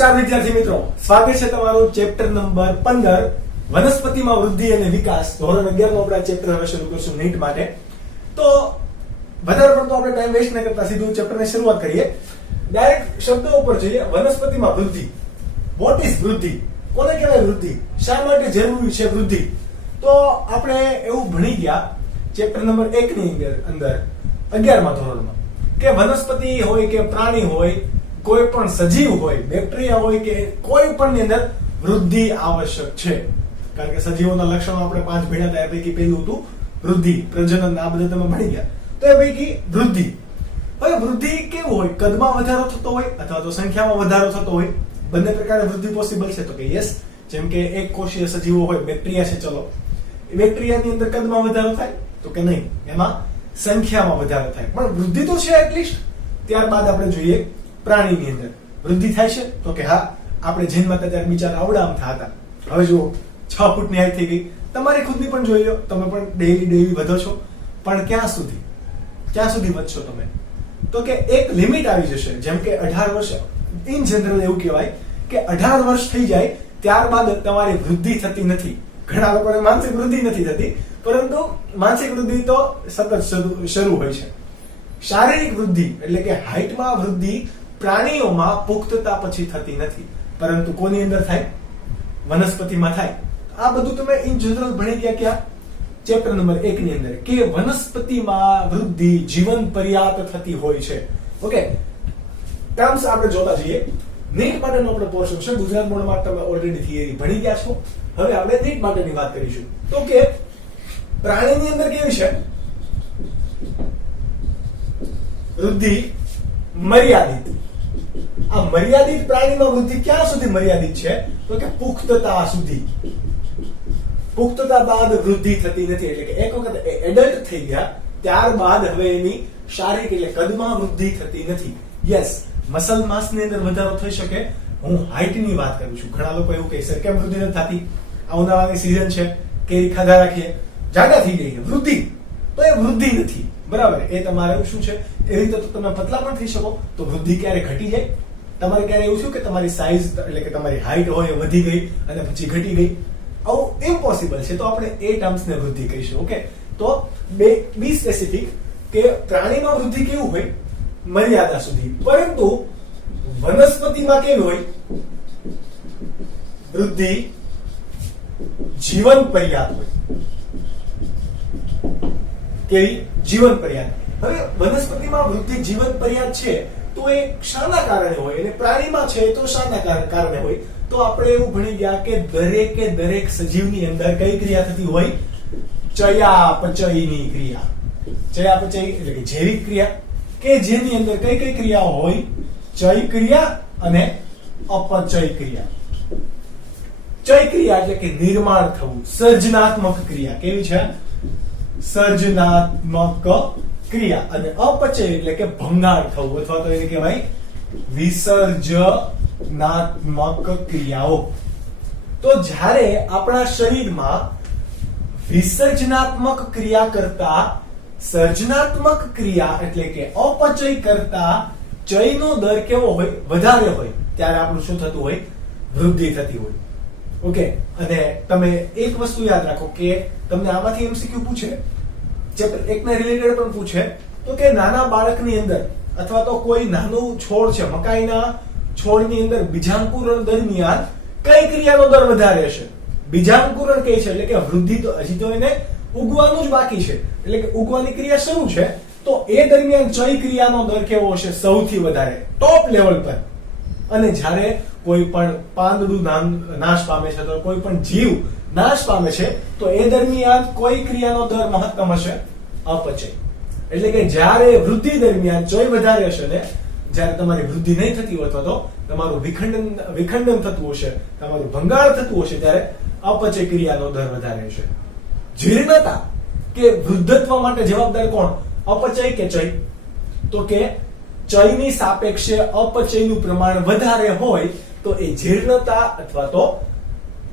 નમસ્કાર વિદ્યાર્થી મિત્રો, સ્વાગત છે તમારું ચેપ્ટર નંબર 15 વનસ્પતિમાં વૃદ્ધિ અને વિકાસ ધોરણ 11 નો આપણે ચેપ્ટર હવે શરૂ કરશું નીટ માટે. તો વધારે પડતો આપણે ટાઈમ વેસ્ટ ન કરતા સીધું ચેપ્ટરની શરૂઆત કરીએ. ડાયરેક્ટ શબ્દો ઉપર જઈએ. વનસ્પતિમાં વૃદ્ધિ. વોટ ઇઝ વૃદ્ધિ? કોને કહેવાય વૃદ્ધિ? શા માટે જરૂરી છે વૃદ્ધિ? તો આપણે એવું ભણી ગયા ચેપ્ટર નંબર 1 ની અંદર 11મા ધોરણમાં કે વનસ્પતિ હોય કે પ્રાણી હોય, કોઈ પણ સજીવ હોય, બેક્ટેરિયા હોય કે કોઈ પણ ની અંદર વૃદ્ધિ આવશ્યક છે. કારણ કે સજીવોના લક્ષણો આપણે 5 ભણ્યા હતા. એ પૈકી પહેલું હતું વૃદ્ધિ, પ્રજનન. આ બધા તમે ભણી ગયા. તો એ પૈકી વૃદ્ધિ. હવે વૃદ્ધિ કેવું હોય? કદમાં વધારો થતો હોય અથવા તો સંખ્યામાં વધારો થતો હોય. બંને પ્રકારે વૃદ્ધિ પોસિબલ છે. તો કે યસ. જેમ કે એક કોષીય સજીવો હોય, બેક્ટેરિયા છે, ચલો બેક્ટેરિયાની અંદર કદમાં વધારો થાય? તો કે નહીં, એમાં સંખ્યામાં વધારો થાય. પણ વૃદ્ધિ તો છે એટલીસ્ટ. ત્યારબાદ આપણે જોઈએ પ્રાણીની અંદર વૃદ્ધિ થાય છે. તો કે હા, આપણે જન્મતા ત્યારે બિચારા આવડા અમથા હતા. હવે જુઓ 6 ફૂટની હાઈટ થઈ ગઈ. તમારી ખુદની પણ જોઈ લો, તમે પણ ડેઈલી વધો છો. પણ ક્યાં સુધી વધશો તમે? તો કે એક લિમિટ આવી જશે. જેમ કે 18 વર્ષ ઇન જનરલ એવું કહેવાય કે 18 વર્ષ થઈ જાય ત્યારબાદ તમારી વૃદ્ધિ થતી નથી. ઘણા લોકોને માનસિક વૃદ્ધિ નથી થતી, પરંતુ માનસિક વૃદ્ધિ તો સતત શરૂ હોય છે. શારીરિક વૃદ્ધિ એટલે કે હાઈટમાં વૃદ્ધિ પ્રાણીઓમાં પુખ્તતા પછી થતી નથી, પરંતુ કોની અંદર થાય? વનસ્પતિમાં થાય. આ બધું તમે ઇન જનરલ ભણી ગયા ક્યાં? ચેપ્ટર નંબર 1 ની અંદર કે વનસ્પતિમાં વૃદ્ધિ જીવન પર્યાપ્ત થતી હોય છે. ઓકે, ટર્મ્સ આપણે જોતા જઈએ. નીટ માટેનો આપણો પોર્શન છે. ગુજરાત બોર્ડમાં તમે ઓલરેડી થિયરી ભણી ગયા છો. હવે આપણે નીટ માટેની વાત કરીશું. તો કે પ્રાણીની અંદર કેવી છે વૃદ્ધિ? મર્યાદિત. આ મર્યાદિત પ્રાણીમાં વૃદ્ધિ ક્યાં સુધી મર્યાદિત છે? તો કે પુખ્તતા સુધી. પુખ્તતા બાદ વૃદ્ધિ થતી નથી. એટલે કે એક વખત એડલ્ટ થઈ ગયા ત્યારબાદ હવે એની શારીરિક એટલે કદમાં વૃદ્ધિ થતી નથી. યસ, મસલ માસ ની અંદર વધારો થઈ શકે. હું હાઈટ ની વાત કરું છું. ઘણા લોકો એવું કહે છે કેમ વૃદ્ધિ નથી થતી? આ ઉનાળાની સીઝન છે, કેરી ખાધા રાખીએ, જાડા થઈ ગઈ વૃદ્ધિ. તો એ વૃદ્ધિ નથી. બરાબર. એ તમારે શું છે? એવી રીતે તો તમે પતલા પણ થઈ શકો. તો વૃદ્ધિ ક્યારે ઘટી જાય? તમારે ક્યારે એવું થયું કે તમારી સાઈઝ એટલે કે તમારી હાઈટ હોય વધી ગઈ અને પછી ઘટી ગઈ? આવું ઇમ્પોસિબલ છે. તો આપણે એ ટર્મ્સ ને વૃદ્ધિ કહીશું. ઓકે, તો બી સ્પેસિફિક કે પ્રાણીમાં વૃદ્ધિ કેવું હોય? મર્યાદા સુધી. પરંતુ વનસ્પતિમાં કેવી હોય વૃદ્ધિ? જીવન પર્યાપ્ત હોય. કેવી? જીવન પર્યાપ્ત. હવે વનસ્પતિમાં વૃદ્ધિ જીવન પર્યાપ્ત છે તો એ શાના કારણે હોય? અને પ્રાણીમાં છે તો શાના કારણે હોય? તો આપણે એવું ભણી ગયા કે દરેક સજીવની અંદર કઈ ક્રિયા થતી હોય? ચયાપચયની ક્રિયા. ચયાપચય એટલે કે જૈવિક ક્રિયા કે જેની અંદર કઈ કઈ ક્રિયાઓ હોય? ચય ક્રિયા અને અપચય ક્રિયા. ચય ક્રિયા એટલે કે નિર્માણ થવું, સર્જનાત્મક ક્રિયા. કેવી છે? સર્જનાત્મક ક્રિયા. અને અપચય એટલે કે ભંગાર થવું અથવા તો એને કહેવાય વિસર્જનાત્મક ક્રિયાઓ. તો જ્યારે આપણા શરીરમાં વિસર્જનાત્મક ક્રિયા કરતા સર્જનાત્મક ક્રિયા એટલે કે અપચય કરતા ચયનો દર કેવો હોય? વધારે હોય. ત્યારે આપણું શું થતું હોય? વૃદ્ધિ થતી હોય. ઓકે, અને તમે એક વસ્તુ યાદ રાખો કે તમને આમાંથી એમસીક્યુ પૂછે, ચેપ્ટર 1 ના રિલેટેડ પણ પૂછે, તો કે નાના બાળકની અંદર અથવા તો કોઈ નાનું છોડ છે, મકાઈના છોડની અંદર બીજાંકુરણ દરમિયાન કઈ ક્રિયાનો દર વધારે હશે? બીજાંકુરણ કઈ છે એટલે કે વૃદ્ધિ તો હજી તો એને ઉગવાનું જ બાકી છે, એટલે કે ઉગવાની ક્રિયા શરૂ છે. તો એ દરમિયાન ચય ક્રિયાનો દર કેવો હશે? સૌથી વધારે, ટોપ લેવલ પર. અને જ્યારે કોઈ પણ પાંદડું નાશ પામે છે, તો કોઈ પણ જીવ નાશ પામે છે, તો એ દરમિયાન કોઈ ક્રિયાનો દર મહત્તમ હશે? અપચય. એટલે કે જ્યારે વૃદ્ધિ દરમિયાન ચય વધારે હશે ને જ્યારે તમારી વૃદ્ધિ નહીં થતી હોય અથવા તો તમારું વિખંડન થતું હશે, તમારું ભંગાર થતું હશે, ત્યારે અપચય ક્રિયાનો દર વધારે હશે. જીર્ણતા કે વૃદ્ધત્વ માટે જવાબદાર કોણ? અપચય કે ચય? તો કે ચયની સાપેક્ષે અપચયનું પ્રમાણ વધારે હોય તો એ જીર્ણતા અથવા તો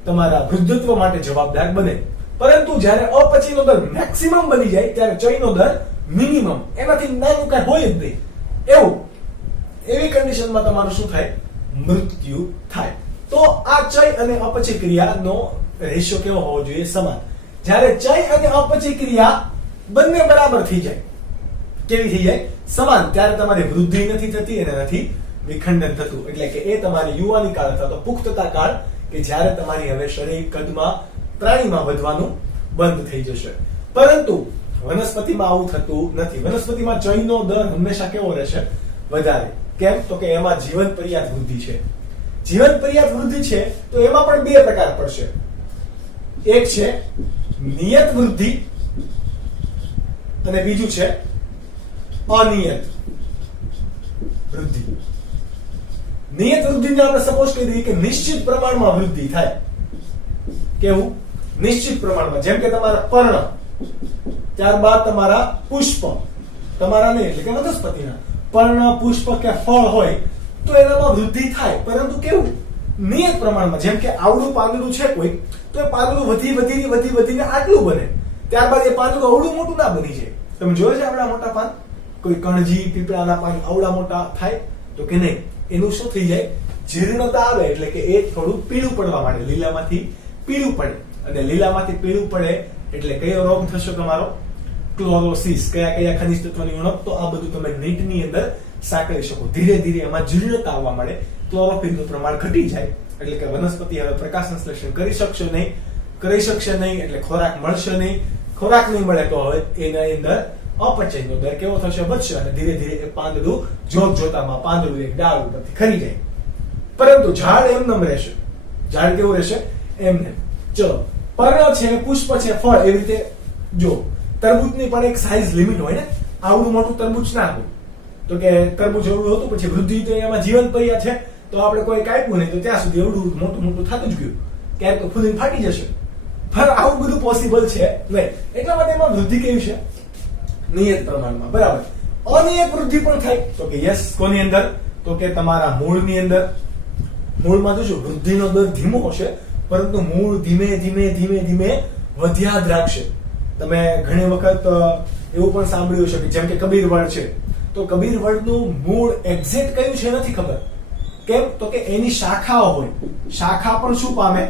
તમારા વૃદ્ધત્વ માટે જવાબદાર બને. પરંતુ જ્યારે અપચયનો દર મેક્સિમમ બની જાય ત્યારે ચયનો દર મિનિમમ, એનાથી નાનું કાંઈ હોય જ નહીં. એવી કન્ડિશનમાં તમારું શું થાય? મૃત્યુ થાય. તો આ ચય અને અપચય ક્રિયાનો રેશિયો કેવો હોવો જોઈએ? સમાન. જ્યારે ચય અને અપચય ક્રિયા બંને બરાબર થઈ જાય, કેવી થઈ જાય? સમાન, ત્યારે તમારી વૃદ્ધિ નથી થતી અને નથી વિખંડન થતું. એટલે કે એ તમારી યુવાની કાળ અથવા તો પુખ્તતા કાળ કે જ્યારે તમારી હવે શરીર કદમાં પ્રાણીમાં વધવાનું બંધ થઈ જશે. પરંતુ વનસ્પતિમાં આવું થતું નથી. વનસ્પતિમાં ચયનો દર હંમેશા કેવો રહેશે? વધારે. કેમ? તો કે એમાં જીવન પર્યાપ્ત વૃદ્ધિ છે. જીવન પર્યાપ્ત વૃદ્ધિ છે તો એમાં પણ બે પ્રકાર પડશે. એક છે નિયત વૃદ્ધિ અને બીજું છે અનિયત વૃદ્ધિ. નિયત વૃદ્ધિને આપણે સપોઝ કહી દઈએ કે નિશ્ચિત પ્રમાણમાં વૃદ્ધિ થાય. કેવું? નિશ્ચિત પ્રમાણમાં. જેમ કે તમારા પર્ણ, ત્યારબાદ તમારા પુષ્પ, તમારા નહીં એટલે કે વનસ્પતિના પર્ણ, પુષ્પ કે ફળ હોય તો એનામાં વૃદ્ધિ થાય, પરંતુ કેવું? નિયત પ્રમાણમાં. જેમ કે આવડું પાંદડું છે કોઈ, તો એ પાંદડું વધીને આટલું બને, ત્યારબાદ એ પાંદડું અવળું મોટું ના બની જાય. તમે જોયો છે આવડા મોટા પાન? કોઈ કણજી, પીપળાના પાન આવડા મોટા થાય તો કે નહીં. એનું શું થઈ જાય? જીર્ણતા આવે, એટલે કે એ થોડું પીળું પડવા માંડે, લીલામાંથી પીળું પડે. અને લીલામાંથી પીળું પડે એટલે કયો રોગ થશે તમારો? ક્લોરોસિસ. કયા ખનિજ તત્વોની ઉણપ? તો આ બધું તમે નીટની અંદર સાંકળી શકો. ધીરે ધીરે એમાં જીર્ણતા આવવા માંડે, ક્લોરોફિલનું પ્રમાણ ઘટી જાય, એટલે કે વનસ્પતિ હવે પ્રકાશ સંશ્લેષણ કરી શકશે નહીં, એટલે ખોરાક મળશે નહીં. ખોરાક નહીં મળે તો હવે એના અંદર અપચયનો દર કેવો થશે? વધશે. અને ધીરે ધીરે એ પાંદડું જોતામાં પાંદડું એક ડાળ ઉપરથી ખરી જાય. પરંતુ ઝાડ એમનેમ રહેશે. ઝાડ કેવું રહેશે? એમને. ચલો, પર્ણ છે, પુષ્પ છે, ફળ, એવી રીતે જો તરબૂચની પણ એક સાઈઝ લિમિટ હોય ને. આવડું મોટું તરબૂચ ના હોય તો કે તરબૂચ એવડું હતું, પછી વૃદ્ધિ તો એમાં જીવન પર્યા છે તો આપણે કોઈ કાપ્યું નહીં તો ત્યાં સુધી એવડું મોટું થતું જ ગયું, ક્યારેક તો ફૂલીને ફાટી જશે. પણ આવું બધું પોસિબલ છે નહીં. એટલા માટે એમાં વૃદ્ધિ કેવી છે? નિયત પ્રમાણમાં. બરાબર. અનિયત વૃદ્ધિ પણ થાય તો કે યસ. કોની અંદર? તો કે તમારા મૂળની અંદર. મૂળમાં તો શું વૃદ્ધિનો દર ધીમો હશે, પરંતુ મૂળ ધીમે ધીમે વધ્યા જ રાખશે. તમે ઘણી વખત એવું પણ સાંભળ્યું છે કે જેમ કે કબીર વડ છે, તો કબીર વડનું મૂળ એક્ઝેક્ટ કયું છે નથી ખબર. કેમ? તો કે એની શાખાઓ હોય. શાખા પણ શું પામે?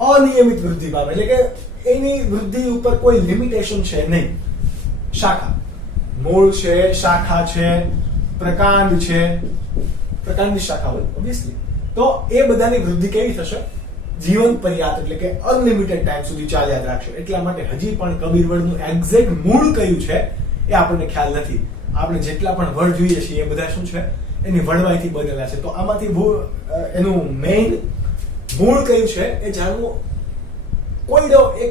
અનિયમિત વૃદ્ધિ પામે, એટલે કે એની વૃદ્ધિ ઉપર કોઈ લિમિટેશન છે નહીં. શાખા, મૂળ છે, શાખા છે, પ્રકાંડ છે, પ્રકાંડની શાખા હોય ઓબ્વિયસલી. તો એ બધાની વૃદ્ધિ કેવી થશે? જીવન પર્યાપ્ત, એટલે કે અનલિમિટેડ ટાઈમ સુધી ચાલ્યા જ રાખશે. એટલા માટે હજી પણ કબીર વડનું એક્ઝેક્ટ મૂળ કયું છે એ આપણને ખ્યાલ નથી. આપણે જેટલા પણ વડ જોઈએ છીએ એ બધા શું છે? એની વડવાઈથી બનેલા છે. તો આમાંથી એનું મેઇન મૂળ કયું છે એ જાણવું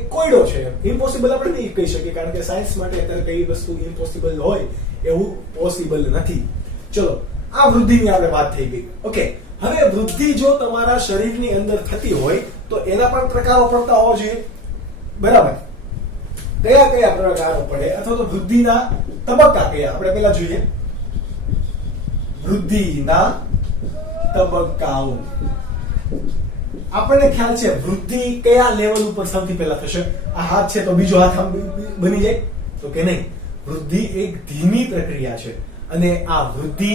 કોયડો છે. ઇમ્પોસિબલ આપણે નહીં કહી શકીએ, કારણ કે સાયન્સ માટે અત્યારે કઈ વસ્તુ ઇમ્પોસિબલ હોય એવું પોસિબલ નથી. ચલો, આ વૃદ્ધિની આપણે વાત થઈ ગઈ. ઓકે, હવે વૃદ્ધિ જો તમારા શરીરની અંદર થતી હોય તો એના પણ પ્રકારો પડતા હોવા જોઈએ. બરાબર. કયા પ્રકારો પડે અથવા તો વૃદ્ધિના તબક્કા કયા? આપણે પહેલા જોઈએ વૃદ્ધિના તબક્કાઓ. આપણને ખ્યાલ છે વૃદ્ધિ કયા લેવલ ઉપર સૌથી પહેલા થશે? આ હાથ છે તો બીજો હાથ આમ બની જાય તો કે નહીં. વૃદ્ધિ એક ધીમી પ્રક્રિયા છે અને આ વૃદ્ધિ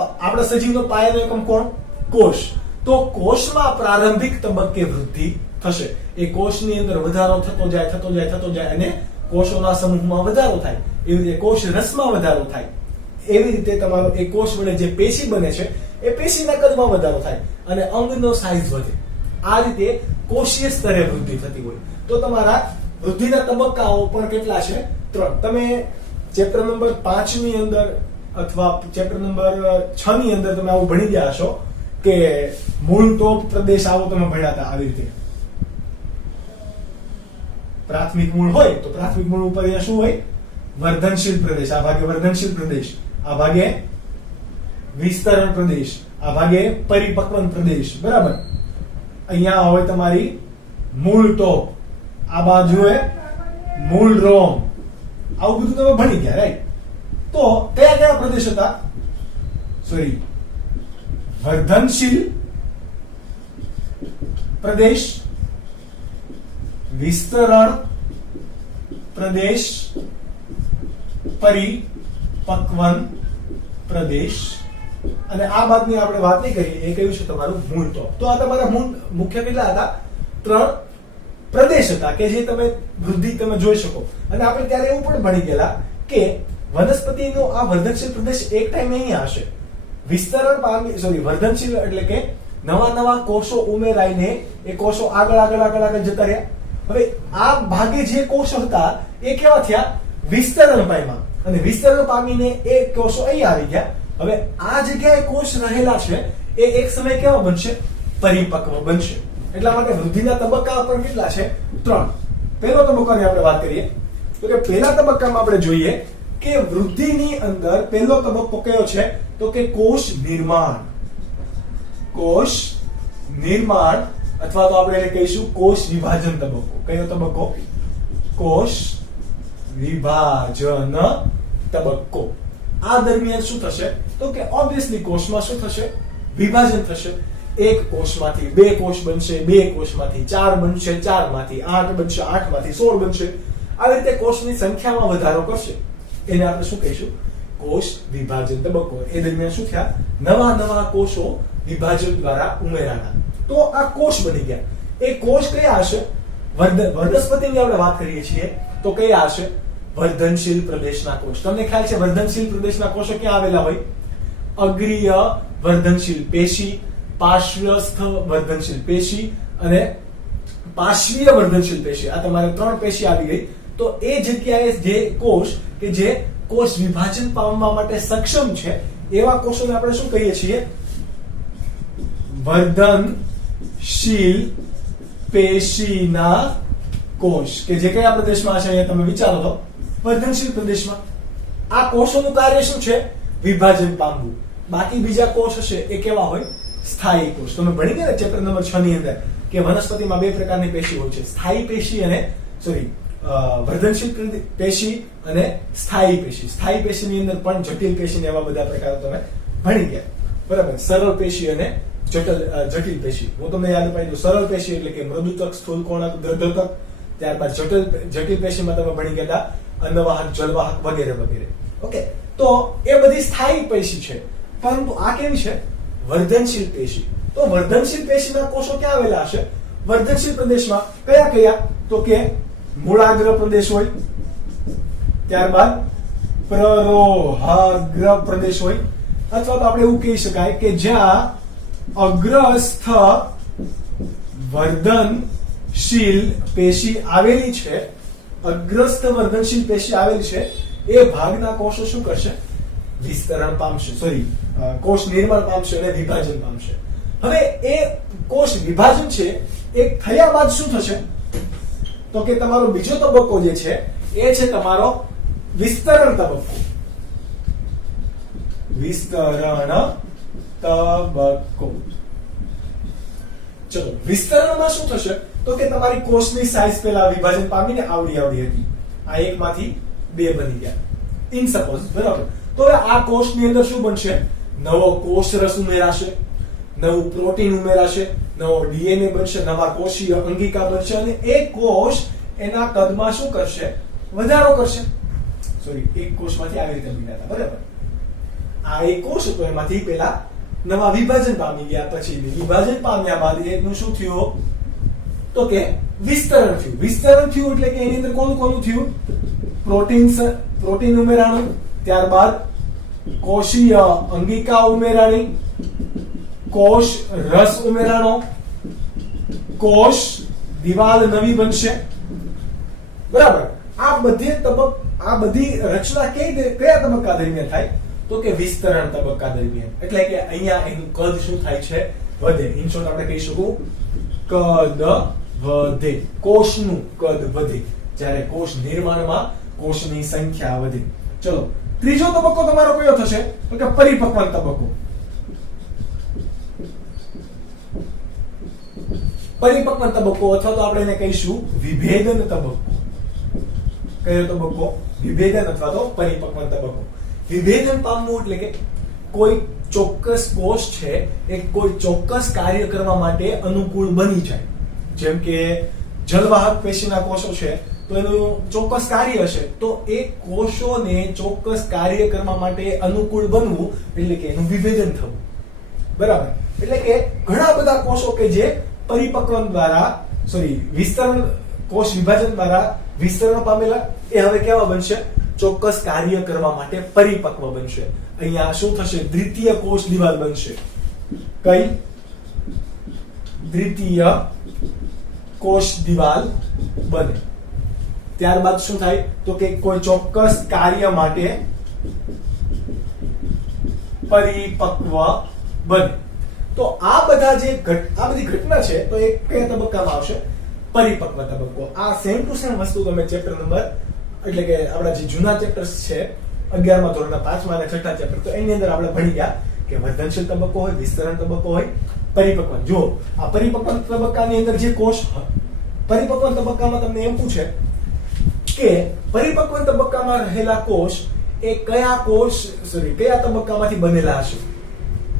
આપણા સજીવનો પાયાનો એકમ કોણ? કોષ. તો કોષમાં પ્રારંભિક તબક્કે વૃદ્ધિ થશે. એ કોષની અંદર વધારો થતો જાય અને કોષોના સમૂહમાં વધારો થાય. એવી રીતે કોષ રસમાં વધારો થાય. એવી રીતે તમારો એ કોષ વડે જે પેશી બને છે એ પેશીના કદમાં વધારો થાય અને અંગનો સાઈઝ વધે. આ રીતે કોષીય સ્તરે વૃદ્ધિ થતી હોય. તો તમારા વૃદ્ધિના તબક્કાઓ પણ કેટલા છે? 3. તમે ચેપ્ટર નંબર 5 ની અંદર અથવા ચેપ્ટર નંબર 6 ની અંદર તમે આવું ભણી ગયા હશો કે મૂળ ટોપ પ્રદેશ આવો તમે ભણ્યા હતા. આવી રીતે પ્રાથમિક મૂળ હોય તો પ્રાથમિક મૂળ ઉપર અહીંયા શું હોય? વર્ધનશીલ પ્રદેશ. આ ભાગે વર્ધનશીલ પ્રદેશ, આ ભાગે વિસ્તરણ પ્રદેશ, આ ભાગે પરિપક્વન પ્રદેશ. બરાબર. અહીંયા હોય તમારી મૂળ ટોપ, આ બાજુએ મૂળ રોમ. આવું બધું તમે ભણી ગયા, રાઈટ? તો કયા પ્રદેશ હતા? સોરી, વર્ધનશીલ પ્રદેશ, વિસ્તરણ પ્રદેશ, પરિપક્વન પ્રદેશ અને આ બાદની આપણે વાત નહીં કરી, એ કયું છે તમારું મૂળ ટોપ. તો આ તમારા મૂળ મુખ્ય કેટલા હતા? 3 પ્રદેશ હતા કે જે તમે વૃદ્ધિ તમે જોઈ શકો. અને આપણે ત્યારે એવું પણ ભણી ગયેલા કે વનસ્પતિનો આ વર્ધનશીલ પ્રદેશ એક ટાઈમે અહીંયા હશે, વિસ્તરણ પામી વર્ધનશીલ એટલે કે નવા કોષો ઉમેરાઈને એ કોષો આગળ જતા રહ્યા. હવે આ ભાગે જે કોષો હતા એ કેવા થયા? વિસ્તરણ પામ્યા, અને વિસ્તરણ પામીને એ કોષો અહીંયા આવી ગયા. હવે આ જગ્યાએ કોષ રહેલા છે એ એક સમય કેવા બનશે? પરિપક્વ બનશે. એટલા માટે વૃદ્ધિના તબક્કા પણ કેટલા છે? 3. પહેલો તબક્કાની આપણે વાત કરીએ તો કે પહેલા તબક્કામાં આપણે જોઈએ કે વૃદ્ધિની અંદર પહેલો તબક્કો કયો છે? તો કે કોષ નિર્માણ. કોષ નિર્માણ અથવા તો આપણે એને કહીશું કોષ વિભાજન તબક્કો. કયો તબક્કો? કોષ વિભાજન તબક્કો. આ દરમિયાન શું થશે? તો કે ઓબ્વિયસલી કોષમાં શું થશે? વિભાજન થશે. એક કોષમાંથી 2 કોષ બનશે, 2 કોષમાંથી 4 બનશે, 4 માંથી 8 બનશે, 8 માંથી 16 બનશે. આવી રીતે કોષની સંખ્યામાં વધારો કરશે. એને આપણે શું કહીશું? કોષ વિભાજન તબક્કો. એ દરમિયાન શું થયા? નવા કોષો વિભાજન દ્વારા ઉમેરાના. તો આ કોષ બની ગયા. એ કોષ કયા હશે? વનસ્પતિની આપણે વાત કરીએ છીએ તો કયા હશે? વર્ધનશીલ પ્રદેશના કોષ. તમને ખ્યાલ છે વર્ધનશીલ પ્રદેશના કોષો ક્યાં આવેલા હોય? અગ્રીય વર્ધનશીલ પેશી, પાર્શ્વસ્થ વર્ધનશીલ પેશી અને પાર્શ્વીય વર્ધનશીલ પેશી. આ તમારે 3 પેશી આવી ગઈ. તો એ જગ્યાએ જે કોષ કે જે કોષ વિભાજન પામવા માટે સક્ષમ છે એવા કોષોને આપણે શું કહીએ છીએ? વર્ધનશીલ પેશીના કોષ. કે જે કયા પ્રદેશમાં છે? અહીંયા તમે વિચારો તો વર્ધનશીલ પ્રદેશમાં. આ કોષોનું કાર્ય શું છે? વિભાજન પામવું. બાકી બીજા કોષ હશે એ કેવા હોય? સ્થાયી કોષ. તમે ભણી ગયા ને ચેપ્ટર નંબર 6 ની અંદર કે વનસ્પતિમાં 2 પ્રકારની પેશી હોય છે, સ્થાયી પેશી અને વર્ધનશીલ પેશી અને સ્થાયી પેશી. સ્થાયી પેશીની અંદર પણ જટિલ પેશી ને એવા બધા પ્રકારો તમે ભણી ગયા. બરાબર? સરળ પેશી અને જટિલ પેશી. હું તમને યાદ અપાવી દઉં. સરળ પેશી એટલે કે મૃદુતક, સ્થૂલકોણક, દ્રઢોતક. ત્યારબાદ જટિલ પેશીમાં તમે ભણી ગયા અન્નવાહક, જલવાહક વગેરે વગેરે. ઓકે, તો એ બધી સ્થાયી પેશી છે. પરંતુ આ કેવી છે? વર્ધનશીલ પેશી. તો વર્ધનશીલ પેશીના કોષો ક્યાં આવેલા હશે? વર્ધનશીલ પ્રદેશમાં. કયા? તો કે મૂળાગ્ર પ્રદેશ હોય, ત્યારબાદ પ્રરોહાગ્ર પ્રદેશ હોય, અથવા તો આપણે એવું કહી શકાય કે જ્યાં અગ્રસ્થ વર્ધનશીલ પેશી આવેલી છે, અગ્રસ્થ વર્ધનશીલ પેશી આવેલી છે, એ ભાગના કોષો શું કરશે? વિસ્તરણ પામશે, કોષ નિર્માણ પામશે અને વિભાજન પામશે. હવે એ કોષ વિભાજન છે એ થયા બાદ શું થશે? તો કે તમારો બીજો તબક્કો જે છે એ છે તમારો વિસ્તરણ તબક્કો. વિસ્તરણ તબક્કો. ચલો, વિસ્તરણમાં શું થશે? તો કે તમારી કોષની સાઈઝ પહેલા વિભાજન પામીને આવડી હતી. આ 1 માંથી 2 બની ગયા. ઇન સપોઝ, બરાબર? તો આ કોષની અંદર શું બનશે? નવો કોષ રસ ઉમેરાશે, નવું પ્રોટીન ઉમેરાશે, નવો ડીએનએ બનશે, નવા કોષીય અંગિકા બનશે અને એ કોષ એના કદમાં શું કરશે? વધારો કરશે. એક કોષમાંથી આવી રીતે બન્યા હતા, બરાબર? આ એક કોષ હતો, એમાંથી પેલા નવા વિભાજન પામી ગયા. પછી વિભાજન પામ્યા બાદ એનું શું થયું? તો કે વિસ્તરણ થયું. વિસ્તરણ થયું એટલે કે એની અંદર કોનું થયું? પ્રોટીન ઉમેરાણું, ત્યારબાદ કોષીય અંગિકા ઉમેરાણી, કોષ રસ ઉમેરાણો, કોષ દિવાલ નવી બનશે. બરાબર? આ બધી રચના કયા તબક્કા દરમિયાન થાય? તો કે વિસ્તરણ તબક્કા દરમિયાન. એટલે કે અહીંયા એનું કદ શું થાય છે? વધે. ઇન શોર્ટ આપણે કહી શકું કદ વધે. કોષનું કદ વધે. જ્યારે કોષ નિર્માણમાં કોષની સંખ્યા વધે. ચલો, ત્રીજો તબક્કો તમારો કયો થશે? તો કે પરિપક્વન તબક્કો. પરિપક્વન તબક્કો અથવા તો આપણે એને કહીશું વિભેદન તબક્કો. કયો તબક્કો? વિભેદન અથવા તો પરિપક્વન તબક્કો. વિભેદન પામવું એટલે કે કોઈ ચોક્કસ કોષ છે એ કોઈ ચોક્કસ કાર્ય કરવા માટે અનુકૂળ બની જાય. જેમ કે જલવાહક પેશીના કોષો છે તો એનું ચોક્કસ કાર્ય હશે, તો એ કોષોને ચોક્કસ કાર્ય કરવા માટે અનુકૂળ બનવું એટલે કે એનું વિભેદન થવું. બરાબર, એટલે કે ઘણા બધા કોષો કે જે પરિપક્વન દ્વારા વિસ્તરણ, કોષ વિભાજન દ્વારા વિસ્તરણ પામેલા, એ હવે કેવા બનશે? ચોક્કસ કાર્ય કરવા માટે પરિપક્વ બનશે. અહીંયા શું થશે? દ્વિતીય કોષ દિવાલ બનશે. કઈ? દ્વિતીય કોષ દિવાલ બને. ત્યારબાદ શું થાય? તો કે કોઈ ચોક્કસ કાર્ય માટે પરિપક્વ બને. તો આ બધી ઘટના છે, તો એ કયા તબક્કામાં આવશે? પરિપક્વ તબક્કો. આ સેમ ટુ સેમ વસ્તુ તમે ચેપ્ટર નંબર, એટલે કે આપણા જે જૂના ચેપ્ટર્સ છે 11મા ધોરણના 5મા અને 6ઠા ચેપ્ટર, તો એની અંદર આપણે ભણી ગયા કે વર્ધનશીલ તબક્કો હોય, વિસ્તરણ તબક્કો હોય, પરિપક્વન. જો આ પરિપક્વન તબક્કાની અંદર જે કોષ, પરિપક્વન તબક્કામાં તમને એમ પૂછે કે પરિપક્વન તબક્કામાં રહેલા કોષ એ કયા તબક્કામાંથી બનેલા હશે?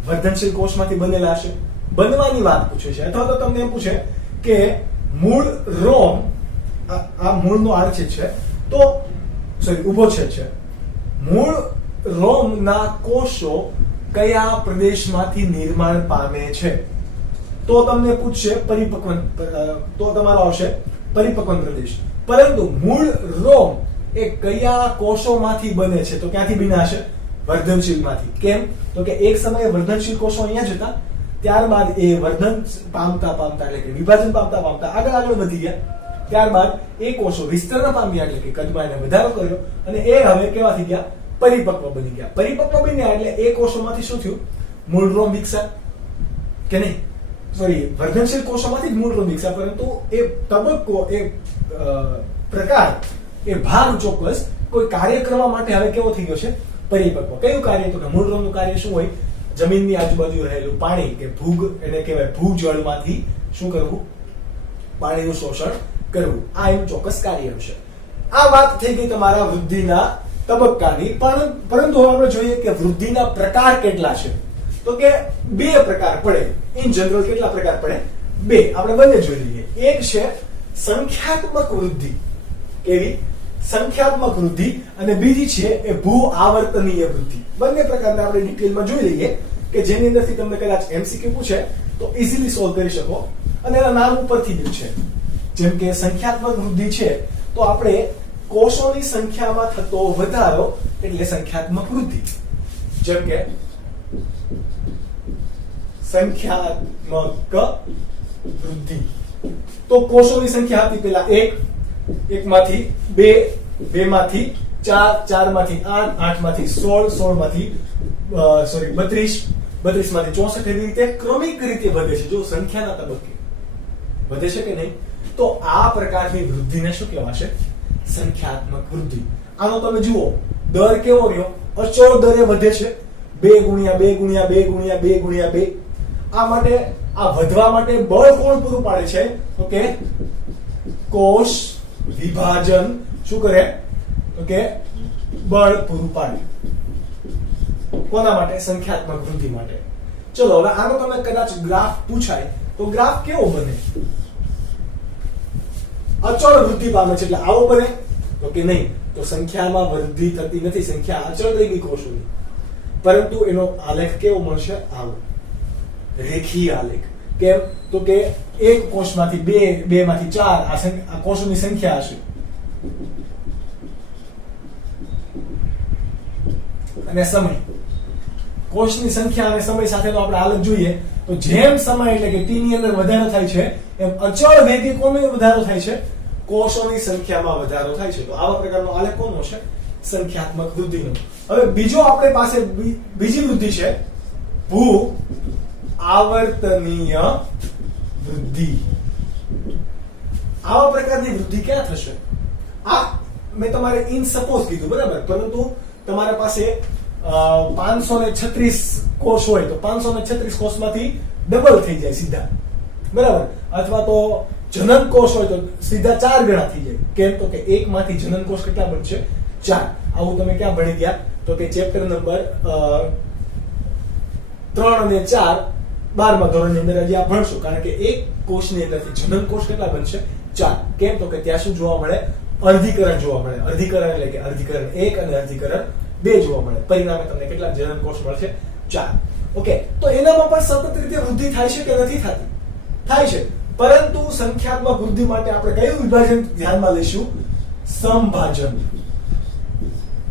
વર્ધનશીલ કોષમાંથી બનેલા હશે, બનવાની વાત પૂછે છે. અથવા તો તમને એમ પૂછે કે મૂળ રોમ, આ મૂળનો આડછેદ છે, તો ઊભો છેદ છે, મૂળ રોમના કોષો કયા પ્રદેશમાંથી નિર્માણ પામે છે? તો તમને પૂછશે પરિપક્વન, તો તમારો આવશે પરિપક્વન પ્રદેશ. પરંતુ મૂળ રોમ એ કયા કોષોમાંથી બને છે? તો ક્યાંથી બન્યા હશે? વર્ધનશીલમાંથી. કેમ? તો કે એક સમયે વર્ધનશીલ કોષો અહીંયા જ હતા, ત્યારબાદ એ વર્ધન પામતા એટલે કે વિભાજન પામતા આગળ વધી ગયા. ત્યારબાદ એ કોષો વિસ્તરણ પામ્યા, એટલે કે કદમાં એને વધારો કર્યો, અને એ હવે કેવા થઈ ગયા? પરિપક્વ બની ગયા. પરિપક્વ બન્યા એટલે એ કોષોમાંથી શું થયું? મૂળ રોમ વિકસ્યા કે નહીં? વર્ધનશીલ કોષોમાંથી જ મૂળ રોમ વિકસ્યા, પરંતુ એ તબક્કો, એ પ્રકાર, એ ભાગ ચોક્કસ કોઈ કાર્ય કરવા માટે હવે કેવો થઈ ગયો છે? પરિપક્વ. કયું કાર્ય? તો કે મૂળ રોમનું કાર્ય શું હોય? જમીનની આજુબાજુ રહેલું પાણી કે ભૂગ, એને કહેવાય ભૂજળમાંથી શું કરવું? પાણીનું શોષણ કરવું. આ એનું ચોક્કસ કાર્ય હશે. આ વાત થઈ ગઈ તમારા વૃદ્ધિના તબક્કાની. પરંતુ હવે આપણે જોઈએ કે વૃદ્ધિના પ્રકાર કેટલા છે. તો કે 2 પ્રકાર પડે. ઇન જનરલ કેટલા પ્રકાર પડે? 2. આપણે બંને જોઈ લઈએ. એક છે સંખ્યાત્મક વૃદ્ધિ. કેવી? સંખ્યાત્મક વૃદ્ધિ. અને બીજી છે એ ભૂ આવર્તનીય વૃદ્ધિ. બંને પ્રકારને આપણે ડિટેલમાં જોઈ લઈએ કે જેની અંદરથી તમને કદાચ એમસીક્યુ પૂછે તો ઇઝીલી સોલ્વ કરી શકો. અને એના નામ ઉપરથી જ છે. જેમ કે સંખ્યાત્મક વૃદ્ધિ છે, તો આપણે કોષોની સંખ્યામાં થતો વધારો એટલે સંખ્યાત્મક વૃદ્ધિ. જેમ કે સંખ્યાત્મક વૃદ્ધિ, તો કોષોની સંખ્યા હતી પેલા 1, 1 માંથી 2, 2 માંથી 4, 4 માંથી 8, 8 માંથી 16, 16 માંથી 32, 32 માંથી 64, એવી રીતે ક્રમિક રીતે વધે છે. જો સંખ્યાના તબક્કે વધે છે કે નહીં? તો આ પ્રકારની વૃદ્ધિને શું કહેવાશે? સંખ્યાત્મક વૃદ્ધિ. આનો તમે જુઓ દર કેવો રહ્યો? અચળ દરે વધે છે. 2 ગુણ્યા 2 ગુણ્યા 2 ગુણ્યા 2 ગુણ્યા 2. આ માટે, આ વધવા માટે બળ કોણ પૂરું પાડે છે? તો કે કોષ વિભાજન શું કરે? તો કે બળ પૂરું પાડે. કોના માટે? સંખ્યાત્મક વૃદ્ધિ માટે. ચલો હવે આનો તમે કદાચ ગ્રાફ પૂછાય તો ગ્રાફ કેવો બને? અચળ વૃદ્ધિ પામે છે એટલે આવો બને? તો કે નહીં. તો સંખ્યામાં વૃદ્ધિ થતી નથી, સંખ્યા અચળ રહી ગઈ કોષોની. પરંતુ એનો આલેખ કેવો મળશે? આવો રેખીય આલેખ. કેમ? તો કે એક કોષમાંથી 2, 2 માંથી 4 આ કોષોની સંખ્યા હશે. અને સમય, કોષની સંખ્યા અને સમય સાથેનો આપણે આલેખ જોઈએ તો જેમ સમય એટલે કે t ની અંદર વધારો થાય છે, એમ અચળ વેગે કોનો વધારો થાય છે? કોષોની સંખ્યામાં વધારો થાય છે. તો આવા પ્રકારનો આલેખ કોનો છે? સંખ્યાત્મક વૃદ્ધિનો. હવે બીજો આપણી પાસે બીજી વૃદ્ધિ છે ભૂ આવર્તનીય વૃદ્ધિ. આવા પ્રકારની વૃદ્ધિ ક્યાં થશે? આ મેં તમારે ઇન સપોઝ કીધું, બરાબર? પરંતુ તમારા પાસે 536 કોષ હોય તો 536 કોષમાંથી ડબલ થઈ જાય સીધા, બરાબર? અથવા તો જનન કોષ હોય તો સીધા 4 ગણા થઈ જાય. કેમ? તો કે એક માંથી જનન કોષ કેટલા બનશે? 4. આવું તમે ક્યાં ભણી ગયા? તો કે ચેપ્ટર નંબર 3 અને 4 12મા ધોરણની અંદર હજી આ ભણશું. કારણ કે એક કોષની અંદરથી જનન કોષ કેટલા બનશે? 4. કેમ? તો કે ત્યાં શું જોવા મળે? અર્ધીકરણ જોવા મળે. અર્ધીકરણ એટલે કે અર્ધીકરણ 1 અને અર્ધીકરણ 2 જોવા મળે. પરિણામે તમને કેટલા જનન કોષ મળશે? 4. ઓકે, તો એનામાં પણ સતત રીતે વૃદ્ધિ થાય છે કે નથી થતી? થાય છે. પરંતુ સંખ્યાત્મક વૃદ્ધિ માટે આપણે કયું વિભાજન ધ્યાનમાં લઈશું? સમભાજન.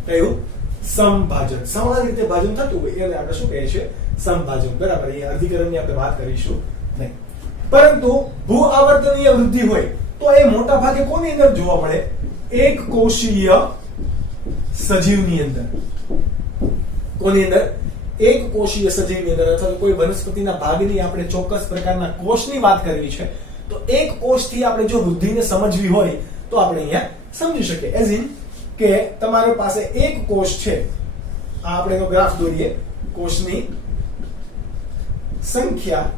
કયું? સમભાજન. સમાન રીતે ભાજન થતું હોય એને આપણે શું કહીએ છીએ? સમભાજન. બરાબર. અહીંયા અર્ધીકરણની આપણે વાત કરીશું નહીં. પરંતુ ભૂ આવર્તનીય વૃદ્ધિ હોય તો એ મોટા ભાગે કોની અંદર જોવા મળે? એક કોષીય સજીવની અંદર. કોની અંદર? એક કોષીય સજીવની અંદર, અથવા તો કોઈ વનસ્પતિના ભાગની આપણે ચોક્કસ પ્રકારના કોષની વાત કરવી છે તો એક કોષથી આપણે જો વૃદ્ધિને સમજવી હોય તો આપણે અહીંયા સમજી શકીએ. એઝ ઇન કે તમારી પાસે એક કોષ છે, આ આપણે એનો ગ્રાફ દોરીએ, કોષની સંખ્યા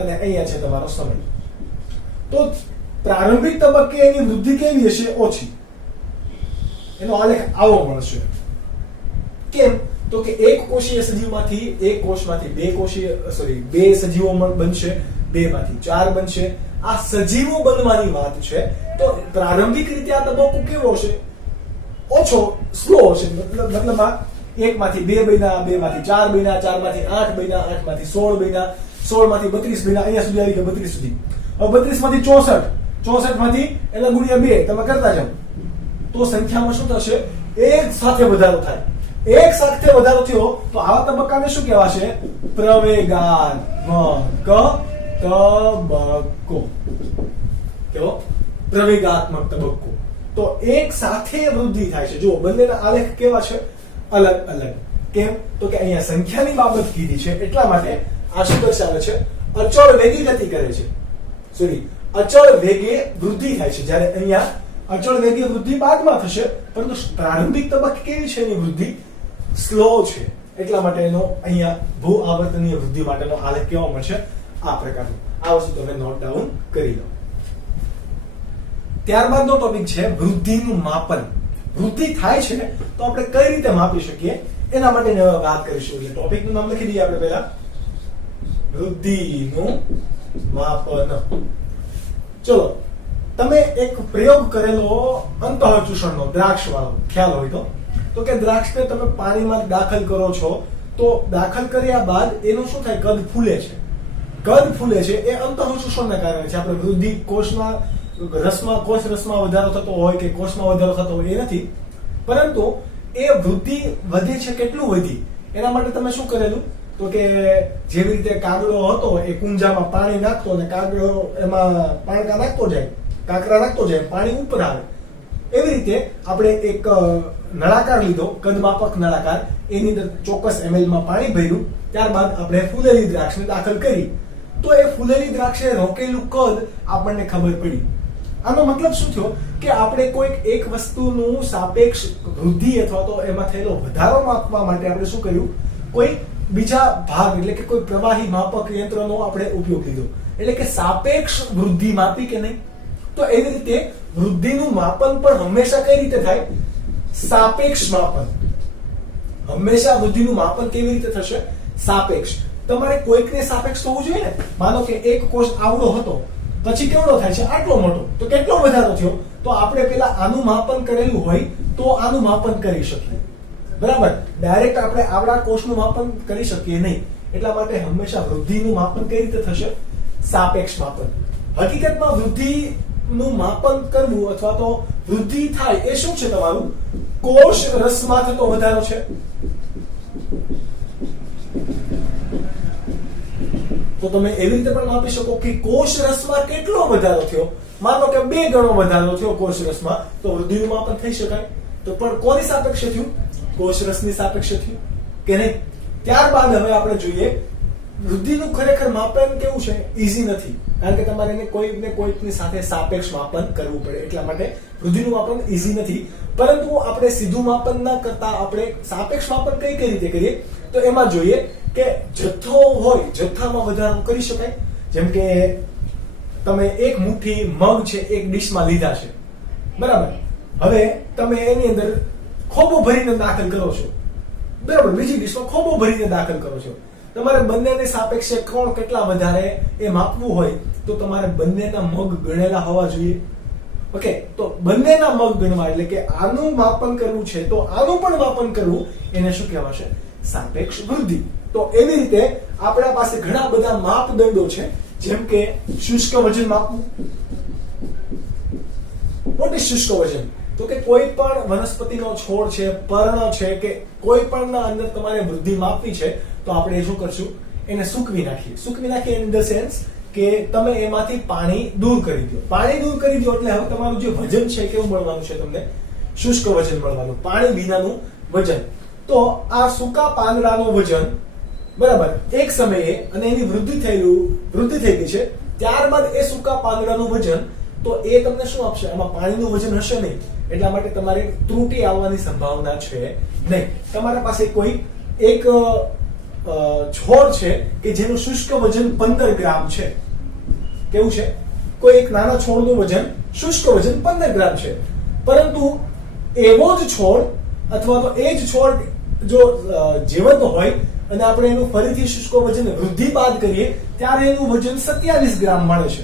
અને અહીંયા છે તમારો સમય. તો પ્રારંભિક તબક્કે એની વૃદ્ધિ કેવી હશે? ઓછી. એનો આલેખ આવો મળશે. કેમ? તો કે એક કોષીય સજીવમાંથી એક કોષમાંથી બે સજીવો બનશે, 2 માંથી 4 બનશે. આ સજીવો બનવાની વાત છે. તો પ્રારંભિક રીતે આ તબક્કો કેવો હશે? ઓછો, સ્લો હશે. મતલબમાં 1 માંથી 2 બન્યા, 2 માંથી 4 બન્યા, 4 માંથી 8 બન્યા, 8 માંથી 16 બન્યા, 16 માંથી 32 બન્યા, અહીંયા સુધી આવી ગયા 32 સુધી. હવે 32 માંથી 64, 64 માંથી એના ગુણ્યા 2 તમે કરતા જાઓ તો સંખ્યામાં શું થશે? એક સાથે વધારો થાય. એક સાથે વધારો થયો તો આવા તબક્કાને શું કહેવાશે? પ્રવેગાત્મક તબક્કો. કેવો? પ્રવેગાત્મક તબક્કો. તો એક સાથે વૃદ્ધિ થાય છે. જો બંનેના આલેખ કેવા છે? અલગ અલગ. કેમ? તો કે અહીંયા સંખ્યાની બાબત કીધી છે એટલા માટે આ શું દર્શાવે છે? અચળ વેગે ગતિ કરે છે. સોરી, અચળ વેગે વૃદ્ધિ થાય છે. જ્યારે અહીંયા અચળ વેગે વૃદ્ધિ બાદમાં થશે, પરંતુ પ્રારંભિક તબક્કે કેવી છે એની વૃદ્ધિ? સ્લો છે. એટલા માટે એનો અહીંયા ભૂ આવર્તનીય વૃદ્ધિ માટેનો આલેખ કેવો મળશે? આ પ્રકારનો. આ વસ્તુ તમે નોટ ડાઉન કરી લો. ત્યારબાદનો ટોપિક છે વૃદ્ધિનું માપન. વૃદ્ધિ થાય છે તો આપણે કઈ રીતે માપી શકીએ એના માટે વાત કરીશું. એટલે ટોપિકનું નામ લખી દઈએ આપણે પહેલા. વૃદ્ધિનું માપન. ચલો, તમે એક પ્રયોગ કરેલો અંતઃચૂષણનો, દ્રાક્ષ વાળો ખ્યાલ હોય તો કે દ્રાક્ષને તમે પાણીમાં દાખલ કરો છો તો દાખલ કર્યા બાદ એનું શું થાય? કદ ફૂલે છે. કદ ફૂલે છે એ અંતઃચૂષણના કારણે છે. આપણે વૃદ્ધિ કોષમાં કોષ રસમાં વધારો થતો હોય કે કોષમાં વધારો થતો હોય એ નથી, પરંતુ એ વૃદ્ધિ વધે છે. કેટલું વધી? એના માટે તમે શું કરેલું? તો કે જેવી રીતે કાગડો હતો એ કુંજામાં પાણી નાખતો અને કાગડો એમાં પાણકા નાખતો જાય, કાંકરા નાખતો જાય, પાણી ઉપર આવે. એવી રીતે આપણે એક નળાકાર લીધો, કદમાપક નળાકાર, એની અંદર ચોક્કસ ml માં પાણી ભર્યું, ત્યારબાદ આપણે ફૂલેલી દ્રાક્ષને દાખલ કરી તો એ ફૂલેલી દ્રાક્ષે રોકેલું કદ આપણને ખબર પડી. આનો મતલબ શું થયો? કે આપણે કોઈક એક વસ્તુનું સાપેક્ષ વૃદ્ધિ અથવા તો એમાં થયેલો વધારો માપવા માટે આપણે શું કર્યું? કોઈ બીજા ભાગ એટલે કે કોઈ પ્રવાહી માપક યંત્રનો આપણે ઉપયોગ લીધો. એટલે કે સાપેક્ષ વૃદ્ધિ માપી કે નહીં? તો એવી રીતે વૃદ્ધિનું માપન પણ હંમેશા કઈ રીતે થાય? સાપેક્ષ માપન. હંમેશા વૃદ્ધિનું માપન કેવી રીતે થશે? સાપેક્ષ. તમારે કોઈકને સાપેક્ષ થવું જોઈએ ને. માનો કે એક કોષ આવડો હતો, પછી કેવડો થાય છે? આટલો મોટો. તો કેટલો વધારો થયો? તો આપણે પેલા આનું માપન કરેલું હોય તો આનું માપન કરી શકીએ. બરાબર. ડાયરેક્ટ આપણે આવડા કોષનું માપન કરી શકીએ નહીં. એટલા માટે હંમેશા વૃદ્ધિનું માપન કઈ રીતે થશે? સાપેક્ષ માપન. હકીકતમાં વૃદ્ધિનું માપન કરવું અથવા તો વૃદ્ધિ થાય એ શું છે? તમારું કોષ રસમાં થતો વધારો છે. તો તમે એવી રીતે પણ માપી શકો કે કોષ રસમાં કેટલો વધારો થયો. માનો કે 2 ગણો વધારો થયો કોષ રસમાં, તો વૃદ્ધિનું માપન થઈ શકાય. તો પણ કોની સાપેક્ષે થયું? કોષ રસની સાપેક્ષે થયું કે નહીં? ત્યારબાદ હવે આપણે જોઈએ વૃદ્ધિનું ખરેખર માપન કેવું છે? ઈઝી નથી, કારણ કે તમારે એને કોઈકની સાથે સાપેક્ષ માપન કરવું પડે. એટલા માટે વૃદ્ધિનું માપન ઈઝી નથી. પરંતુ આપણે સીધું માપન ના કરતા આપણે સાપેક્ષ માપન કઈ રીતે કરીએ? તો એમાં જોઈએ કે જથ્થો હોય, જથ્થામાં વધારો કરી શકાય. જેમ કે તમે એક મુઠ્ઠી મગ છે એક ડીશમાં લીધા છે, બરાબર. હવે તમે એની અંદર ખોબો ભરીને દાખલ કરો છો, બરાબર. બીજી ડીશમાં ખોબો ભરીને દાખલ કરો છો. તમારે બંનેની સાપેક્ષે કોણ કેટલા વધારે એ માપવું હોય તો તમારે બંનેના મગ ગણેલા હોવા જોઈએ. ઓકે, તો બંનેના મગ ગણવા એટલે કે આનું માપન કરવું છે તો આનું પણ માપન કરવું, એને શું કહેવાશે? સાપેક્ષ વૃદ્ધિ. તો એવી રીતે આપણા પાસે ઘણા બધા માપદંડો છે, જેમ કે શુષ્ક વજન માપવું. વોટ ઇઝ શુષ્ક વજન? તો કે કોઈ પણ વનસ્પતિનો છોડ છે, પર્ણ છે કે કોઈ પણ ના અંદર તમારે વૃદ્ધિ માપવી છે તો આપણે શું કરશું? એને સૂકવી નાખીએ. સૂકવી નાખીએ ઇન ધ સેન્સ કે તમે એમાંથી પાણી દૂર કરી દો. પાણી દૂર કરી દો એટલે હવે તમારું જે વજન છે કેવું મળવાનું છે? તમને શુષ્ક વજન મળવાનું, પાણી વિનાનું વજન. તો આ સૂકા પાંદડાનું વજન, બરાબર, એક સમયે અને એની વૃદ્ધિ થઈ ગઈ છે, ત્યારબાદ એ સૂકા પાંદડાનું વજન, તો એ તમને શું આપશે? આમાં પાણીનું વજન હશે નહીં, એટલા માટે તમારે ત્રુટી આવવાની સંભાવના છે નહીં. તમારા પાસે કોઈ એક છોડ છે કે જેનું શુષ્ક વજન 15 ગ્રામ છે. કેવું છે? કોઈ એક નાના છોડનું વજન, શુષ્ક વજન 15 ગ્રામ છે, પરંતુ એવો જ છોડ અથવા તો એ જ છોડ જો જીવંત હોય અને આપણે એનું ફરીથી શુષ્ક વજન વૃદ્ધિ બાદ કરીએ ત્યારે એનું વજન 27 ગ્રામ મળે છે.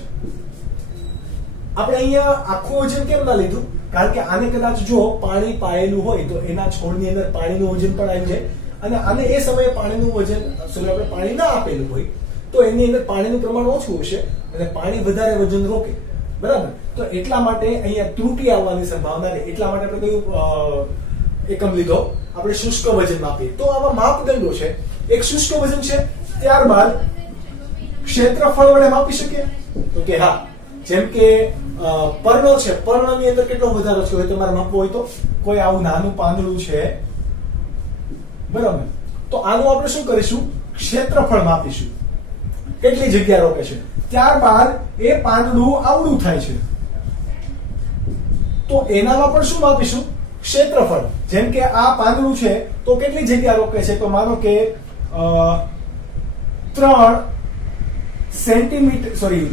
આપણે અહીંયા આખું વજન કેમ ના લીધું? કારણ કે આને કદાચ જો પાણી પાયેલું હોય તો એના છોડની અંદર પાણીનું વજન પણ આવી જાય, અને આને એ સમયે પાણીનું વજન, સોરી, આપણે પાણી ના આપેલું હોય તો એની અંદર પાણીનું પ્રમાણ ઓછું હશે અને પાણી વધારે વજન રોકે, બરાબર. તો એટલા માટે અહીંયા ત્રુટી આવવાની સંભાવના રહે. એટલા માટે આપણે કયું એકમ લીધો? આપણે શુષ્ક વજન માપીએ. તો આવા માપદંડો છે. એક શુષ્ક વજન છે, ત્યારબાદ ક્ષેત્રફળ વડે માપી શકીએ. તો કે હા, જેમ કે પર્ણ છે, પર્ણની અંદર કેટલો વધારો છે તમારે માપવો હોય તો કોઈ આવું નાનું પાંદડું છે, બરાબર, તો આનું આપણે શું કરીશું? ક્ષેત્રફળ માપીશું, કેટલી જગ્યા રોકે છે. ત્યારબાદ એ પાંદડું આવડું થાય છે તો એનામાં પણ શું માપીશું? ક્ષેત્રફળ. જેમ કે આ પાંદડું છે તો કેટલી જગ્યા રોકે છે? તો માનો કે 3 સેન્ટીમીટર, સોરી,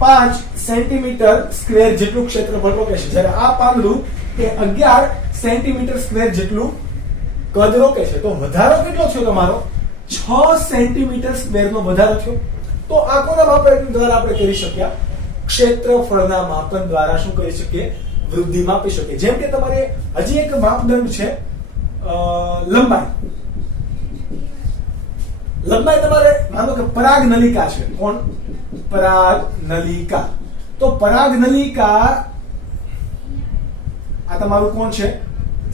5 સેન્ટીમીટર સ્ક્વેર જેટલું ક્ષેત્રફળ રોકે છે, જ્યારે આ પાંદડું એ 11 સેન્ટીમીટર સ્ક્વેર જેટલું કદ રોકે છે. તો વધારો કેટલો થયો તમારો? 6 સેન્ટીમીટર સ્ક્વેર નો વધારો થયો. તો આ કોના માપન દ્વારા આપણે કરી શક્યા? ક્ષેત્રફળના માપન દ્વારા શું કરી શકીએ? વૃદ્ધિ માપી શકીએ. જેમ કે તમારે હજી એક માપદંડ છે લંબાઈ. લંબાઈ તમારે માનો કે પરાગ નલિકા છે. કોણ? પરાગ નલિકા. તો પરાગ નલિકા આ તમારું કોણ છે?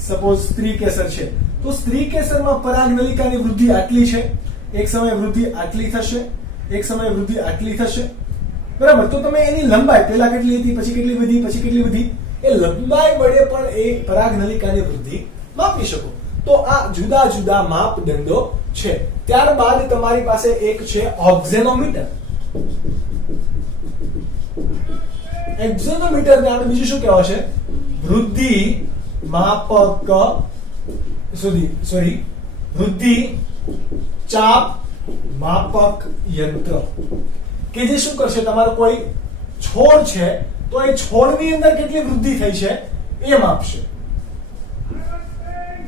સપોઝ સ્ત્રી કેસર છે. તો સ્ત્રી કેસરમાં પરાગ નલિકાની વૃદ્ધિ આટલી છે, એક સમયે વૃદ્ધિ આટલી થશે, એક સમયે વૃદ્ધિ આટલી થશે, બરાબર. તો તમે એની લંબાઈ પહેલા કેટલી હતી, પછી કેટલી વધી, પછી કેટલી વધી, એ લંબાઈ વડે પણ એ પરાગ નલિકાની વૃદ્ધિ માપી શકો. તો આ જુદા જુદા માપદંડો છે. ત્યારબાદ તમારી પાસે એક છે ઓક્ઝેનોમીટર. ઓક્ઝેનોમીટર ને આપણે બીજું શું કહેવાય છે? વૃદ્ધિ માપક, વૃદ્ધિ ચાપ માપક યંત્ર, કે જે શું કરશે? તમારો કોઈ છોડ છે તો એ છોડની અંદર કેટલી વૃદ્ધિ થઈ છે એ માપશે.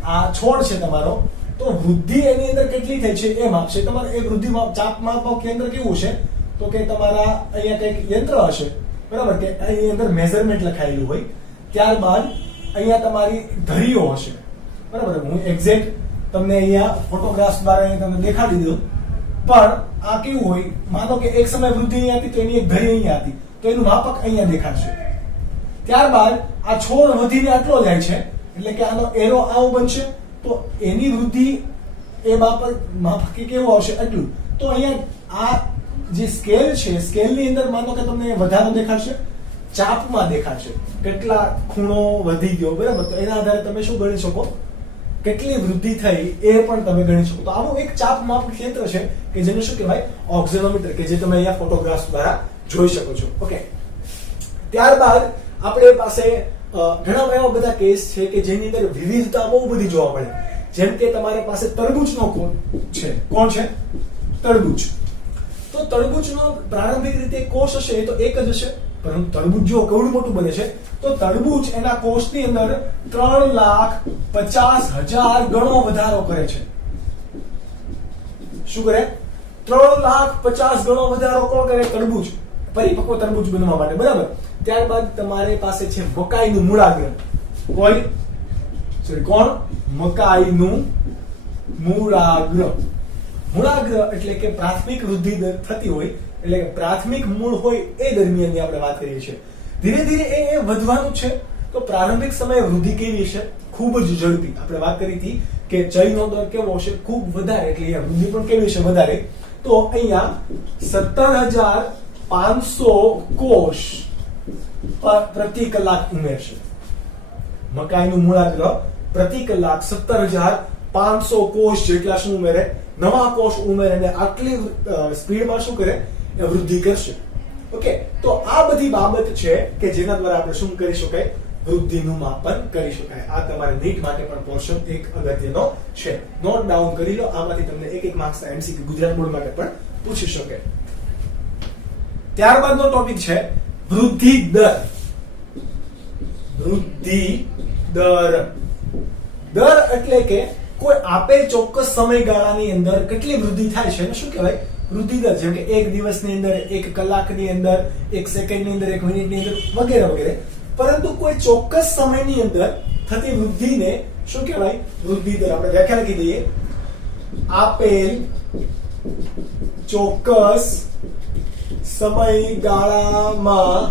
આ છોડ છે તમારો, તો વૃદ્ધિ એની અંદર કેટલી થઈ છે એ માપશે. તમારે એ વૃદ્ધિ ચાપ માપક યંત્ર કેવું છે? તો કે તમારા અહીંયા કઈક યંત્ર હશે, બરાબર, કે એની અંદર મેઝરમેન્ટ લખાયેલું હોય. ત્યારબાદ અહીંયા તમારી ધરીઓ હશે, બરાબર. હું એક્ઝેક્ટ તમને અહીંયા ફોટોગ્રાફ દ્વારા અહીંયા તમને દેખાડી દઉં. પણ આ કેવું હોય? માનો કે એક સમય વૃદ્ધિ અહીંયા હતી તો એની એક ધરી અહીંયા હતી, તો એનું માપક અહીંયા દેખાશે. ત્યારબાદ આ છોડ વધીને આટલો જાય છે એટલે કે આનો એરો આવો બનશે, તો એની વૃદ્ધિ એ માપક કેવું આવશે? આટલું. તો અહીંયા આ જે સ્કેલ છે, સ્કેલની અંદર માનો કે તમને વધારો દેખાશે, ચાપમાં દેખાશે કેટલા ખૂણો વધી ગયો, બરાબર. તો એના આધારે તમે શું ગણી શકો? કેટલી વૃદ્ધિ થઈ એ પણ તમે ગણી શકો. તો આવું એક ચાપ માપક યંત્ર છે કે જેને શું કહેવાય? ઓક્ઝેનોમીટર, કે જે તમે અહીંયા ફોટોગ્રાફ દ્વારા જોઈ શકો છો. ઓકે, ત્યારબાદ આપણે પાસે ઘણા એવા બધા કેસ છે કે જેની અંદર વિવિધતા બહુ બધી જોવા મળે. જેમ કે તમારી પાસે તરબૂચનો કોણ છે. કોણ છે? તરબૂચ. તો તરબૂચનો પ્રારંભિક રીતે કોષ હશે એ તો એક જ હશે, પરંતુ તરબૂચ જો કવડું મોટું બને છે તો તરબૂચ એના કોષની અંદર 3,50,000 ગણો વધારો કરે છે. શું કરે? 3,50,000 ગણો વધારો કોણ કરે? તરબૂચ. પરિપક્વ તરબૂચ બનવા માટે, બરાબર. ત્યારબાદ તમારી પાસે છે મકાઈનું મૂળાગ્ર. કોણ? મકાઈનું મૂળાગ્ર. મૂળાગ્ર એટલે કે પ્રાથમિક વૃદ્ધિ દર થતી હોય, એટલે કે પ્રાથમિક મૂળ હોય એ દરમિયાનની આપણે વાત કરીએ છીએ. ધીરે ધીરે એ વધવાનું છે. તો પ્રારંભિક સમયે વૃદ્ધિ કેવી છે? ખૂબ જ ઝડપી. આપણે વાત કરી હતી કે ચયનો દર કેવો હશે? ખૂબ વધારે. એટલે અહીંયા વૃદ્ધિ પણ કેવી છે? વધારે. તો અહીંયા 17,500 કોષ પ્રતિ કલાક ઉમેરશે. મકાઈનું મૂળાગ્ર પ્રતિ કલાક 17,500 કોષ જેટલા શું ઉમેરે? નવા કોષ ઉમેરે અને આટલી સ્પીડમાં શું કરે? એ વૃદ્ધિ કરશે. ઓકે, તો આ બધી બાબત છે કે જેના દ્વારા આપણે શું કરી શકાય? વૃદ્ધિનું માપન કરી શકાય. આ તમારે નીટ માટે પણ પોર્શન એક અગત્યનો છે. નોટ ડાઉન કરી લો. આમાંથી તમને એક માર્ક્સના એમસીક્યુ ગુજરાત બોર્ડ માટે પણ પૂછી શકે. ત્યારબાદનો ટોપિક છે વૃદ્ધિ દર. વૃદ્ધિ દર. દર એટલે કે કોઈ આપેલ ચોક્કસ સમયગાળાની અંદર કેટલી વૃદ્ધિ થાય છે એને શું કહેવાય? વૃદ્ધિ દર. જેમ કે એક દિવસની અંદર, એક કલાકની અંદર, એક સેકન્ડની અંદર, એક મિનિટની અંદર વગેરે વગેરે. પરંતુ કોઈ ચોક્કસ સમયની અંદર થતી વૃદ્ધિને શું કહેવાય? વૃદ્ધિ દર. આપણે વ્યાખ્યા લખી દઈએ. આપેલ ચોક્કસ સમયગાળામાં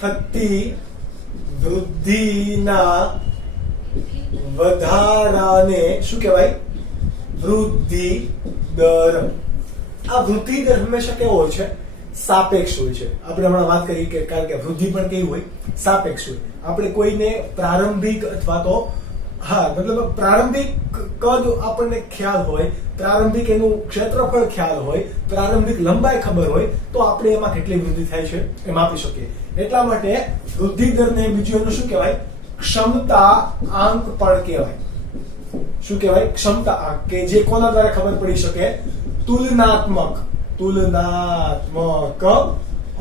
થતી વૃદ્ધિના વધારાને શું કહેવાય? વૃદ્ધિ દર. આ વૃદ્ધિ દર હંમેશા કેવો હોય છે? સાપેક્ષ હોય છે. આપણે હમણાં વાત કરી કે કારણ કે વૃદ્ધિ પણ કેવી હોય? સાપેક્ષ હોય. આપણે કોઈને પ્રારંભિક અથવા તો મતલબ પ્રારંભિક કદ આપણને ખ્યાલ હોય, પ્રારંભિક એનું ક્ષેત્રફળ ખ્યાલ હોય, પ્રારંભિક લંબાઈ ખબર હોય તો આપણે એમાં કેટલી વૃદ્ધિ થાય છે એ માપી શકીએ. એટલા માટે વૃદ્ધિ દરને બીજું એનું શું કહેવાય? ક્ષમતા આંક પણ કહેવાય. શું કહેવાય? ક્ષમતા આંક. કે જે કોના દ્વારા ખબર પડી શકે? તુલનાત્મક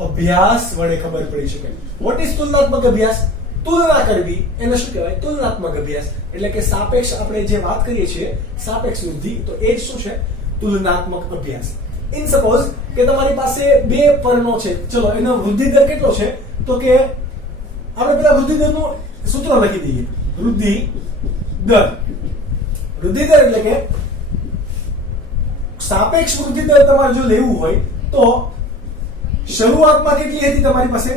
અભ્યાસ વડે ખબર પડી શકે. વોટ ઇઝ તુલનાત્મક અભ્યાસ? તુલના કરવી એને શું કહેવાય? તુલનાત્મક અભ્યાસ. એટલે કે સાપેક્ષ આપણે જે વાત કરીએ છીએ સાપેક્ષ વૃદ્ધિ, તો એ જ શું છે? તુલનાત્મક અભ્યાસ. ઇન સપોઝ કે તમારી પાસે બે પર્ણો છે. ચલો એનો વૃદ્ધિ દર કેટલો છે? તો કે આપણે પેલા વૃદ્ધિ દરનું સૂત્ર લખી દઈએ. વૃદ્ધિ દર. વૃદ્ધિ દર એટલે કે સાપેક્ષ વૃદ્ધિ દર તમારે જો લેવું હોય તો શરૂઆતમાં કેટલી હતી તમારી પાસે?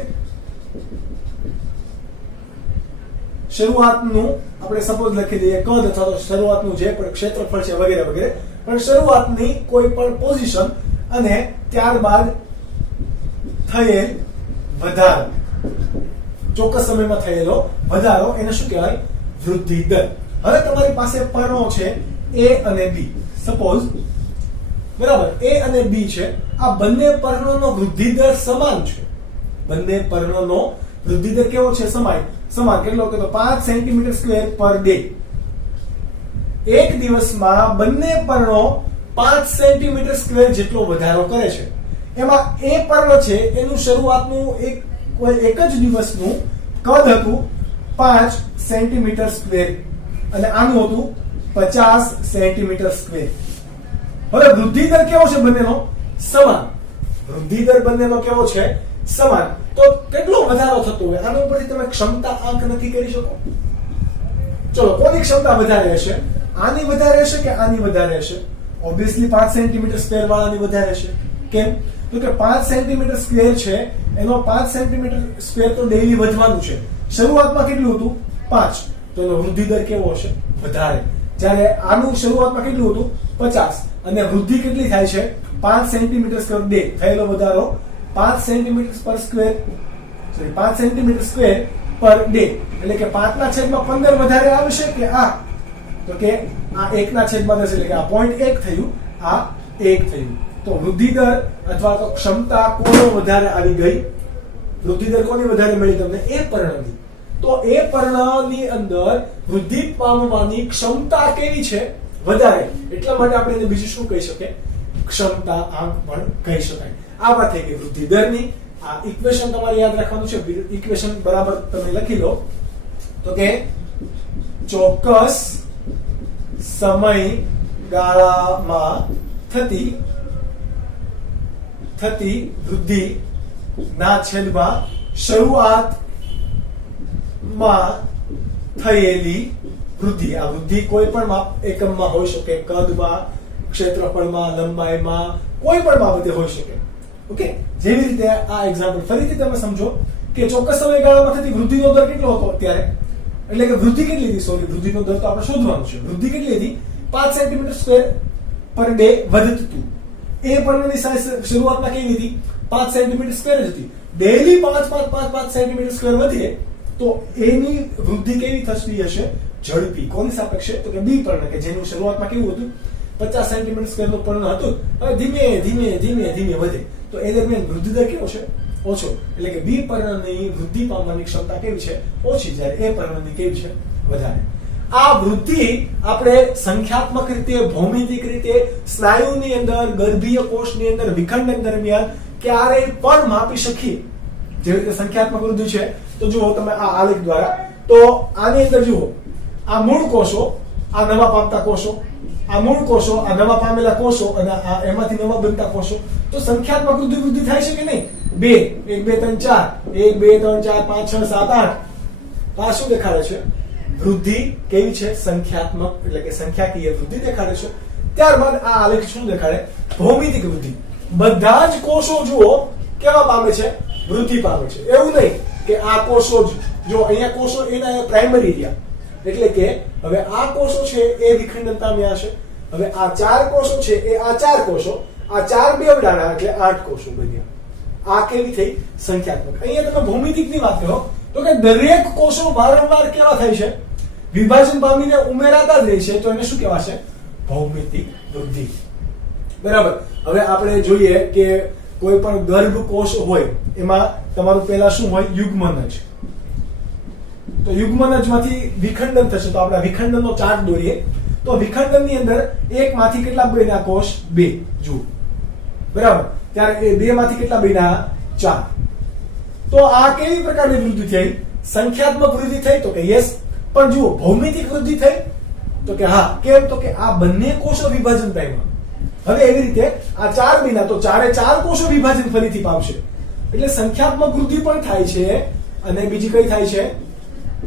શરૂઆતનું આપણે સપોઝ લખી દઈએ કદ અથવા તો શરૂઆતનું જે પણ ક્ષેત્રફળ છે વગેરે વગેરે. પણ શરૂઆતની કોઈ પણ પોઝિશન અને ત્યારબાદ થયેલ વધારો, ચોક્કસ સમયમાં થયેલો વધારો એને શું કહેવાય? વૃદ્ધિ દર. હવે તમારી પાસે પર્ણો છે A અને B. સપોઝ બરાબર A અને B છે. આ બંને પર્ણોનો વૃદ્ધિ દર સમાન છે. બંને પર્ણોનો વૃદ્ધિ દર કેવો છે? સમાન. કેટલો? કે તો 5 સેન્ટીમીટર સ્ક્વેર પર ડે. એક દિવસમાં બંને પર્ણો 5 સેન્ટીમીટર સ્ક્વેર જેટલો વધારો કરે છે. એમાં એ પર્ણ છે એનું શરૂઆતનું એક જ દિવસનું કદ હતું 5 સેન્ટીમીટર સ્ક્વેર અને આનું હતું 50 સેન્ટીમીટર સ્ક્વેર. હવે વૃદ્ધિ દર કેવો છે બંનેનો? સમાન. વૃદ્ધિ દર બંનેનો કેવો છે? સમાન. તો કેટલો વધારો થતો હોય આના ઉપરથી તમે ક્ષમતા આંક નક્કી કરી શકો. ચલો કોની ક્ષમતા વધારે હશે? આની વધારે હશે કે આની વધારે હશે? ઓબ્વિયસલી 5 સેન્ટીમીટર સ્ક્વેર વાળાની વધારે હશે. કેમ? તો કે 5 સેન્ટીમીટર સ્ક્વેર છે એનો 5 સેન્ટીમીટર સ્ક્વેર તો ડેઈલી વધવાનું છે. શરૂઆતમાં કેટલું હતું? 5. તો એનો વૃદ્ધિ દર કેવો હશે? વધારે. જ્યારે આનું શરૂઆતમાં કેટલું હતું? 50 અને વૃદ્ધિ કેટલી થાય છે? 5 સેન્ટીમીટર સ્ક્વેર ડે. થયેલો વધારો 5 સેન્ટીમીટર પર square 5 centimetre square per day. એટલે કે 5/15 વધારે આવશે કે આ? તો કે આ 1/10 એટલે કે આ 0.1 થયું, આ 1 થયું. તો વૃદ્ધિ દર અથવા તો ક્ષમતા કોનો વધારે આવી ગઈ? વૃદ્ધિ દર કોની વધારે મળી તમને? એ પર્ણની. તો એ પર્ણની અંદર વૃદ્ધિ પામવાની ક્ષમતા કેવી છે? વધારે. એટલા માટે આપણે એને બીજું શું કહી શકીએ? ક્ષમતા આંક પણ કહી શકાય. આ વાત થઈ ગઈ વૃદ્ધિ દરની. આ ઇક્વેશન તમારે યાદ રાખવાનું છે. ઇક્વેશન બરાબર તમે લખી લો. તો કે ચોક્કસ સમયગાળામાં થતી થતી વૃદ્ધિ ના છેદમાં શરૂઆતમાં થયેલી વૃદ્ધિ. આ વૃદ્ધિ કોઈ પણ એકમમાં હોઈ શકે, કદમાં, ક્ષેત્રફળમાં, લંબાઈમાં, કોઈ પણ બાબતે હોઈ શકે. ઓકે, જેવી રીતે આ એક્ઝામ્પલ ફરીથી તમે સમજો કે ચોક્કસ સમયગાળામાં થતી વૃદ્ધિનો દર કેટલો હતો અત્યારે, એટલે કે વૃદ્ધિ કેટલી હતી, સોરી વૃદ્ધિનો દર તો આપણે શોધવાનું છે. વૃદ્ધિ કેટલી હતી? 5 સેન્ટીમીટર સ્ક્વેર પર ડે વધતું. એ પર્ણની સાઈઝ શરૂઆતમાં કેવી હતી? 5 સેન્ટીમીટર સ્ક્વેર જ હતી. ડેઈલી 5 સેન્ટીમીટર સ્ક્વેર વધે તો એની વૃદ્ધિ કેવી થતી હશે? ઝડપી. કોની સાપેક્ષે? તો કે બી પર્ણ, કે જેનું શરૂઆતમાં કેવું હતું? 50 સેન્ટીમીટર સ્ક્વેર નું પર્ણ હતું, હવે ધીમે ધીમે ધીમે ધીમે વધે તો એ દરમિયાન વૃદ્ધિ દર કેવો છે? ઓછો. એટલે કે બી પર્ણની વૃદ્ધિ પામવાની ક્ષમતા કેવી છે? ઓછી, જ્યારે એ પર્ણની કેવી છે? વધારે. આ વૃદ્ધિ આપણે સંખ્યાત્મક રીતે, ભૌમિતિક રીતે, સ્નાયુની અંદર, ગર્ભીય કોષની અંદર વિખંડન દરમિયાન ક્યારેય પણ માપી શકીએ. જેવી રીતે સંખ્યાત્મક વૃદ્ધિ છે તો જુઓ તમે આ આલેખ દ્વારા, તો આની અંદર જુઓ, આ મૂળ કોષો, આ નવા પામતા કોષો, આ મૂળ કોષો, આ નવા પામેલા કોષો અને આ એમાંથી નવા બનતા કોષો. તો સંખ્યાત્મક વૃદ્ધિ થાય છે કે નહીં? 2 1 2 3 4 1 2 3 4 5 6 7 8. તો આ શું દેખાડે છે? વૃદ્ધિ કેવી છે? સંખ્યાત્મક, એટલે કે સંખ્યાકીય વૃદ્ધિ દેખાડે છે. ત્યારબાદ આ આલેખ શું દેખાડે? ભૌમિતિક વૃદ્ધિ. બધા જ કોષો જુઓ કેવા પામે છે? વૃદ્ધિ પામે છે. એવું નહીં કે આ કોષો જ, જો અહીંયા કોષો એના પ્રાઇમરી રહ્યા, એટલે કે હવે આ કોષો છે એ વિખંડન પામ્યા છે. હવે આ 4 કોષો છે એ આ 4 કોષો, આ 4 બેવડાના એટલે 8 કોષો બન્યા. આ કેવી થઈ? સંખ્યાત્મક. અહીંયા તમે ભૌમિતિકની વાત કરો તો કે દરેક કોષો વારંવાર કેવા થાય છે? વિભાજન પામીને ઉમેરાતા જ રહે છે, તો એને શું કહેવાશે? ભૌમિતિક વૃદ્ધિ. બરાબર. હવે આપણે જોઈએ કે કોઈ પણ ગર્ભ કોષ હોય એમાં તમારું પહેલા શું હોય? યુગ્મનજ. તો યુગ્મનજમાંથી વિખંડન થશે, તો આપણે વિખંડનનો ચાર્ટ દોરીએ તો વિખંડનની અંદર એક માંથી કેટલા બન્યા કોષ? 2. જુઓ, બરાબર. ત્યારે એ 2 માંથી કેટલા બન્યા? 4. તો આ કેવી પ્રકારની વૃદ્ધિ થઈ? સંખ્યાત્મક વૃદ્ધિ થઈ? તો કે યસ. પણ જુઓ, ભૌમિતિક વૃદ્ધિ થઈ? તો કે હા. કેમ? તો કે આ બંને કોષો વિભાજન પામ્યા. હવે એવી રીતે આ 4 બન્યા તો 4 કોષો વિભાજન ફરીથી પામશે. એટલે સંખ્યાત્મક વૃદ્ધિ પણ થાય છે અને બીજી કઈ થાય છે?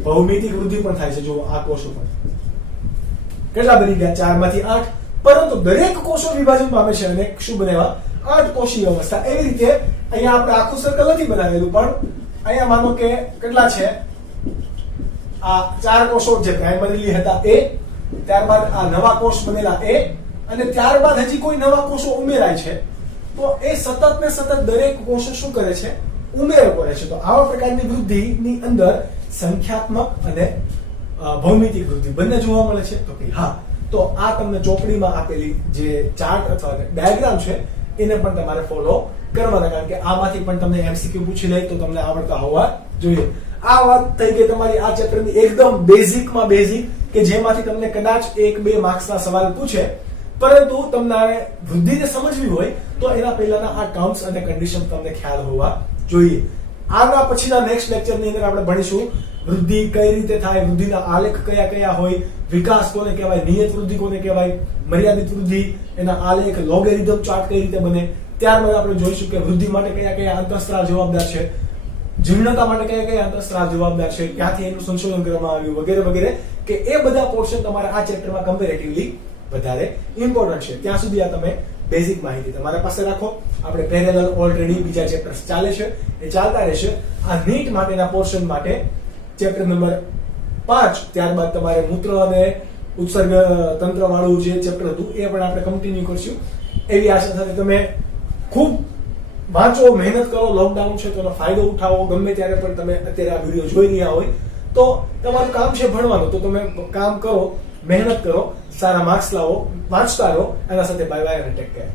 ભૌમિતિક વૃદ્ધિ પણ થાય છે. જો આ કોષો પણ કેટલા બની ગયા? 4 માંથી 8. પરંતુ દરેક કોષો વિભાજન પામે છે અને શું બનાવ્યા? 8 કોષીય અવસ્થા. એવી રીતે અહીંયા આપણે આખું સર્કલ નથી બનાવેલું, પણ અહીંયા માનો કે કેટલા છે? આ 4 કોષો જે પ્રાઇમરીલી હતા એ, ત્યારબાદ આ નવા કોષ બનેલા એ, અને ત્યારબાદ હજી કોઈ નવા કોષો ઉમેરાય છે. તો એ સતત ને સતત દરેક કોષો શું કરે છે? ઉમેરો કરે છે. તો આવા પ્રકારની વૃદ્ધિની અંદર સંખ્યાત્મક અને ભૌમિતિક વૃદ્ધિ બંને જોવા મળે છે. તો કે હા. તો આ તમને ચોપડીમાં આપેલી જે ચાર્ટ અથવા ડાયાગ્રામ છે એને પણ તમારે ફોલો કરવાના, કારણ કે આમાંથી પણ તમને એમસીક્યુ પૂછી લે તો તમને આવડતા હોવા જોઈએ. આ વાત થઈ ગઈ તમારી આ ચેપ્ટરની એકદમ બેઝિકમાં બેઝિક, કે જેમાંથી તમને કદાચ 1-2 માર્ક્સના સવાલ પૂછે, પરંતુ તમારે વૃદ્ધિને સમજવી હોય તો એના પહેલાના આ ટર્મ્સ અને કન્ડિશન તમને ખ્યાલ હોવા જોઈએ. આના પછીના નેક્સ્ટ લેક્ચરની અંદર આપણે ભણીશું વૃદ્ધિ કઈ રીતે થાય, વૃદ્ધિના આલેખ કયા કયા હોય, વિકાસ કોને કહેવાય, નિયત વૃદ્ધિ કોને કહેવાય, મર્યાદિત વૃદ્ધિ, એના આલેખ, લોગેરિધમ ચાર્ટ કઈ રીતે બને. ત્યારબાદ આપણે જોઈશું કે વૃદ્ધિ માટે કયા કયા અંતઃસ્ત્રાવ જવાબદાર છે, જીર્ણતા માટે કયા કયા અંતઃસ્ત્રાવ જવાબદાર છે, ક્યાંથી એનું સંશોધન કરવામાં આવ્યું, વગેરે વગેરે, કે એ બધા પોર્શન તમારે આ ચેપ્ટરમાં કમ્પેરેટિવલી વધારે ઇમ્પોર્ટન્ટ છે. ત્યાં સુધી આ તમે બેઝિક માહિતી તમારા પાસે રાખો. આપણે પેરેલલ ઓલરેડી બીજા ચેપ્ટર્સ ચાલે છે, એ ચાલતા રહેશે. આ નીટ માટેના પોર્શન માટે ચેપ્ટર નંબર 5, ત્યારબાદ તમારે મૂત્ર અને ઉત્સર્ગ તંત્ર વાળું જે ચેપ્ટર હતું એ પણ આપણે કન્ટિન્યુ કરશું. એવી આશા સાથે તમે ખૂબ વાંચો, મહેનત કરો. લોકડાઉન છે તો એનો ફાયદો ઉઠાવો. ગમે ત્યારે પણ તમે અત્યારે આ વિડીયો જોઈ રહ્યા હોય તો તમારું કામ છે ભણવાનું, તો તમે કામ કરો, મહેનત કરો, સારા માર્ક્સ લાવો, વાંચતા રહો. એના સાથે બાય બાય અને ટેક કેર.